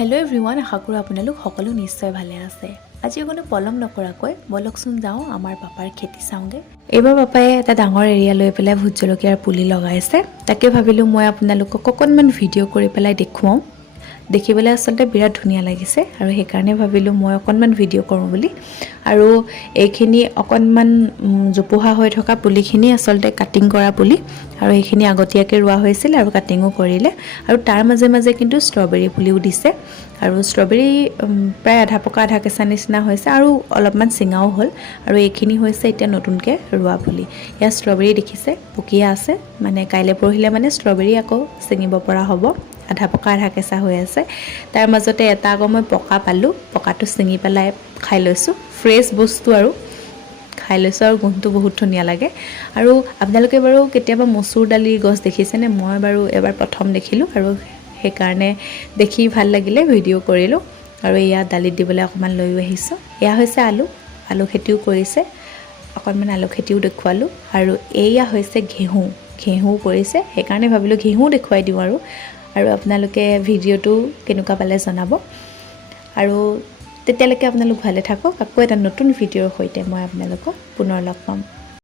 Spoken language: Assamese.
हेलो एवरीवन आशा करूँ आपलोक सकलो निश्चय भाले आछे। আজি কোনো পলম নকৰাকৈ বলকচোন যাওঁ আমাৰ পাপাৰ খেতি চাওঁগে। এইবাৰ পাপাই এটা ডাঙৰ এৰিয়া লৈ পেলাই ভোট জলকীয়াৰ পুলি লগাইছে। তাকে ভাবিলোঁ মই আপোনালোকক অকণমান ভিডিঅ' কৰি পেলাই দেখুৱাওঁ। দেখিবলৈ আসলতে বিৰাট ধুনীয়া লাগিছে আৰু সেই কাৰণে ভাবিলোঁ মই অকণমান ভিডিঅ' কৰোঁ বুলি। আৰু এইখিনি অকণমান জোপোহা হৈ থকা পুলিখিনি আসলতে কাটিং কৰা পুলি আৰু এইখিনি আগতীয়াকৈ ৰোৱা হৈছিল আৰু কাটিঙো কৰিলে আৰু তাৰ মাজে মাজে কিন্তু ষ্ট্ৰবেৰী পুলিও দিছে আৰু ষ্ট্ৰবেৰী প্ৰায় আধা পকা আধা কেঁচা নিচিনা হৈছে আৰু অলপমান চিঙাও হ'ল আৰু এইখিনি হৈছে এতিয়া নতুনকৈ ৰোৱা পুলি। ইয়াত ষ্ট্ৰবেৰী দেখিছে পকিয়া আছে, মানে কাইলৈ পৰহিলে মানে ষ্ট্ৰবেৰী আকৌ ছিঙিব পৰা হ'ব। আধা পকা আধা কেঁচা হৈ আছে। তাৰ মাজতে এটা আকৌ মই পকা পালোঁ, পকাটো ছিঙি পেলাই খাই লৈছোঁ। ফ্ৰেছ বস্তু আৰু খাই লৈছোঁ আৰু গোন্ধটো বহুত ধুনীয়া লাগে। আৰু আপোনালোকে বাৰু কেতিয়াবা মচুৰ দালিৰ গছ দেখিছেনে? মই বাৰু এবাৰ প্ৰথম দেখিলোঁ আৰু সেইকাৰণে দেখি ভাল লাগিলে ভিডিঅ' কৰিলোঁ আৰু এয়া দালিত দিবলৈ অকণমান লৈ আহিছোঁ। এয়া হৈছে আলু খেতিও কৰিছে, অকণমান আলু খেতিও দেখুৱালোঁ আৰু এয়া হৈছে ঘেঁহু কৰিছে, সেইকাৰণে ভাবিলোঁ ঘেঁহু দেখুৱাই দিওঁ আৰু আপোনালোকে ভিডিঅ'টো কেনেকুৱা পালে জনাব আৰু তেতিয়ালৈকে আপোনালোক ভালে থাকক। আকৌ এটা নতুন ভিডিঅ'ৰ সৈতে মই আপোনালোকক পুনৰ লগ পাম।